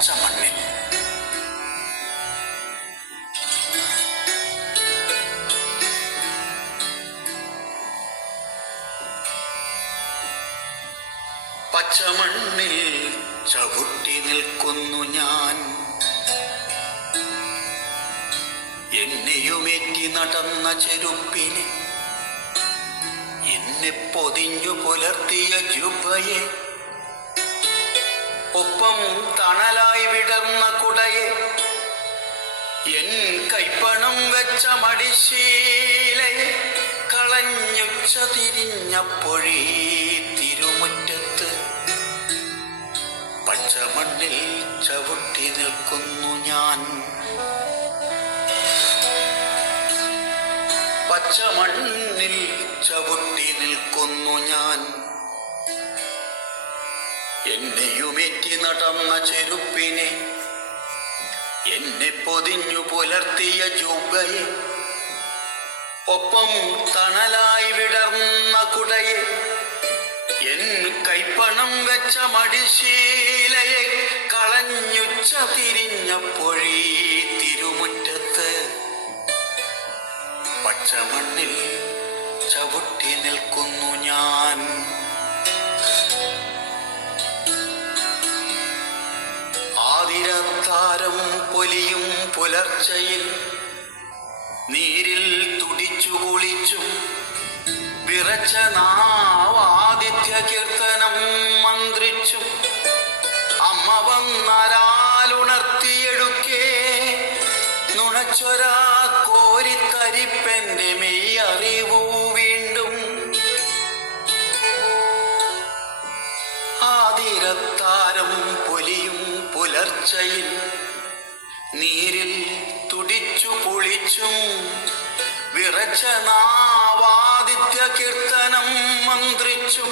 പച്ചമണ്ണിൽ. പച്ചമണ്ണിൽ ചവിട്ടി നിൽക്കുന്നു ഞാൻ, എന്നെയുമേറ്റി നടന്ന ചെരുപ്പിനെ, എന്നെ പൊതിഞ്ഞു പുലർത്തിയ ജുബയെ, ഒപ്പം തണലായി വിടർന്ന കുടയെ, എൻ കൈപ്പണം വെച്ച മടിശീലയെ കളഞ്ഞുച്ച തിരിഞ്ഞപ്പൊഴീ തിരുമുറ്റത്ത് പച്ചമണ്ണിൽ ചവിട്ടി നിൽക്കുന്നു ഞാൻ. പച്ചമണ്ണിൽ ചവിട്ടി നിൽക്കുന്നു ഞാൻ, എന്നെയുമേറ്റി നടന്ന ചെരുപ്പിനെ, എന്നെ പൊതിഞ്ഞു പുലർത്തിയ ജുബയെ, ഒപ്പം തണലായി വിടർന്ന കുടയെ, എൻ കൈപ്പണം വെച്ച മടിശീലയെ കളഞ്ഞുച്ച തിരിഞ്ഞപ്പൊഴീ തിരുമുറ്റത്ത് പച്ചമണ്ണിൽ ചവിട്ടി നിൽക്കുന്നു ഞാൻ. ആതിരത്താരം പൊലിയും പുലർച്ചയിൽ നീരിൽ തുടിച്ചു കുളിച്ചും വിറച്ച നാവാദിത്യ കീർത്തനം മന്ത്രിച്ചും അമ്മ വന്നാലുണർത്തിയെടുക്കേ നുണച്ചൊരാ കോരിത്തരിപ്പെന്റെ മെയ് അറിവൂ വീണ്ടും. ആതിരത്താരം പൊലിയും പുലർച്ചയിൽ നീരിൽ തുടിച്ചു കുളിച്ചും വിറച്ച നാവാദിത്യ കീർത്തനം മന്ത്രിച്ചും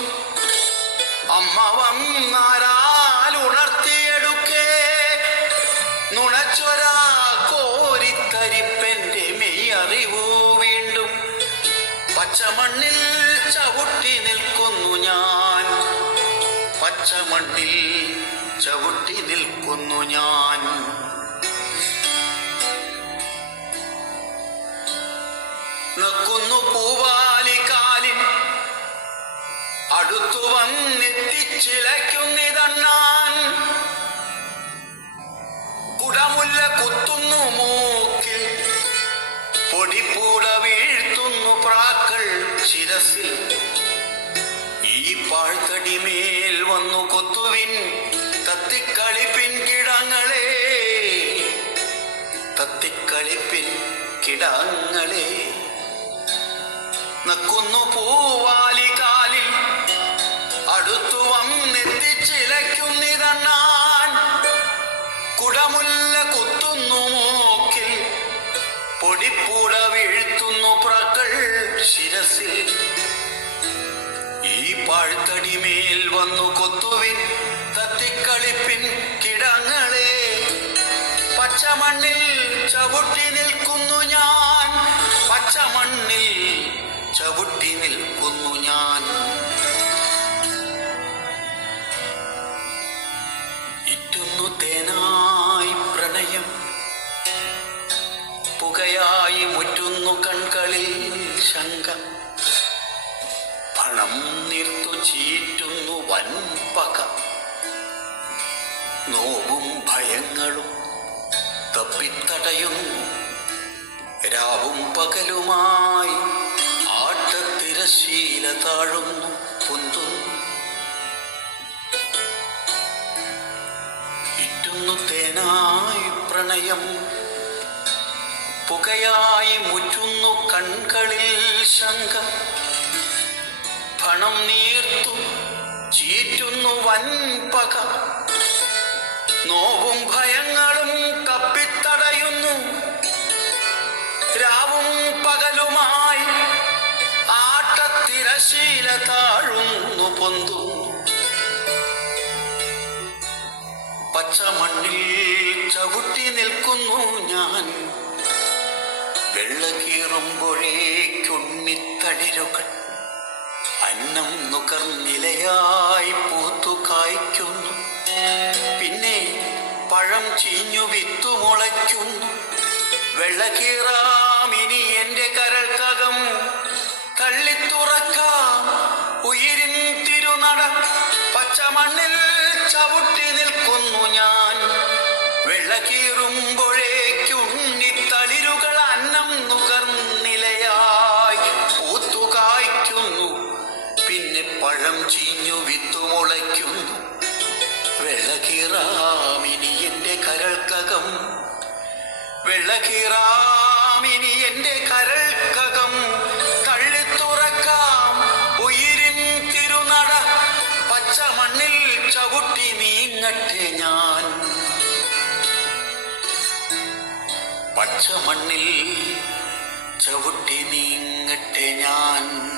അമ്മ വന്നാലുണർത്തിയെടുക്കേ നുണച്ചൊരാ കോരിത്തരിപ്പെന്റെ മെയ് അറിവൂ വീണ്ടും. പച്ചമണ്ണിൽ ചവിട്ടി നിൽക്കുന്നു ഞാൻ, പച്ചമണ്ണിൽ ചവിട്ടി നിൽക്കുന്നു ഞാൻ. നിൽക്കുന്നു പൂവാലിക്കാലിൻ അടുത്തു വന്നെത്തിച്ചിലയ്ക്കുന്നിതണ്ണാൻ, കുടമുല്ല കുത്തുന്നു മൂക്കിൽ, പൊടിപ്പൂട വീഴ്ത്തുന്നു പ്രാക്കൾ ശിരസിൽ. ഈ പാഴ്ത്തടിമേൽ വന്നു കൊത്തുവിൻ തത്തിക്കളിപ്പിൻ കിടങ്ങളെ, തത്തിക്കളിപ്പിൻ കിടങ്ങളെ. നിൽക്കുന്നു പൂവാലിക്കാലിൽ അടുത്തു വന്നെത്തിച്ചിലയ്ക്കുന്നിതണ്ണാൻ, കുടമുല്ല കുത്തുന്നു മൂക്കിൽ, പൊടിപ്പൂട വീഴ്ത്തുന്നു പ്രാക്കൾ ശിരസിൽ. ഈ പാഴ്ത്തടിമേൽ വന്നു കൊത്തുവിൻ തത്തിക്കളിപ്പിൻ കിടങ്ങളെ. പച്ചമണ്ണിൽ ചവിട്ടി നിൽക്കുന്നു ഞാൻ, പച്ചമണ്ണിൽ ചവിട്ടി നിൽക്കുന്നു ഞാൻ. ഇറ്റുന്നു തേനായി പ്രണയം, പുകയായി മുറ്റുന്നു കൺകളിൽ ശങ്ക, പണം നീർത്തു ചീറ്റുന്നു വൻപക, നോവും ഭയങ്ങളും തപ്പിത്തടയുന്നു, രാവും പകലുമായി ആട്ടത്തിരശീല താഴുന്നു പൊന്തുന്നു. ഇറ്റുന്നു തേനായി പ്രണയം, പുകയായി മുറ്റുന്നു കൺകളിൽ ശങ്ക, പണം നീർത്തു ചീറ്റുന്നു വൻപക, നോവും ഭയങ്ങളും തപ്പിത്തടയുന്നു, രാവും പകലുമായി ആട്ടത്തിരശീല താഴുന്നു പൊന്തുന്നു. പച്ചമണ്ണിൽ ചവിട്ടി നിൽക്കുന്നു ഞാൻ, വെള്ളകീറുമ്പോഴേക്കുണ്ണിത്തളിരുകൾ അന്നം നുകർന്നിലയായി പൂത്തു കായ്ക്കുന്നു. പിന്നെ പഴ ചീഞ്ഞു വിത്തു മുളയ്ക്കുന്നു. വെള്ളക്കീറാമിനി എന്റെ കരൾക്കകം തള്ളിത്തുറക്കാം ഉയിരിൻ തിരുനട. പച്ചമണ്ണിൽ ചവിട്ടി നിൽക്കുന്നു ഞാൻ. വെള്ളക്കീറുമ്പോഴേക്കുണ്ണിത്തളിരുകൾ അന്നം നുകർന്നിലയായി പൂത്തുകായ്ക്കുന്നു. പിന്നെ പഴം ചീഞ്ഞു വിത്തു മുളയ്ക്കുന്നു. വെള്ളക്കീറാമിനി എന്റെ കരൾക്കകം, വെള്ളക്കീറാമിനി എന്റെ കരൾക്കകം തള്ളിത്തുറക്കാം ഉയിരിൻ തിരുനട. പച്ചമണ്ണിൽ ചവിട്ടി നീങ്ങട്ടെ ഞാൻ, പച്ചമണ്ണിൽ ചവിട്ടി നീങ്ങട്ടെ ഞാൻ.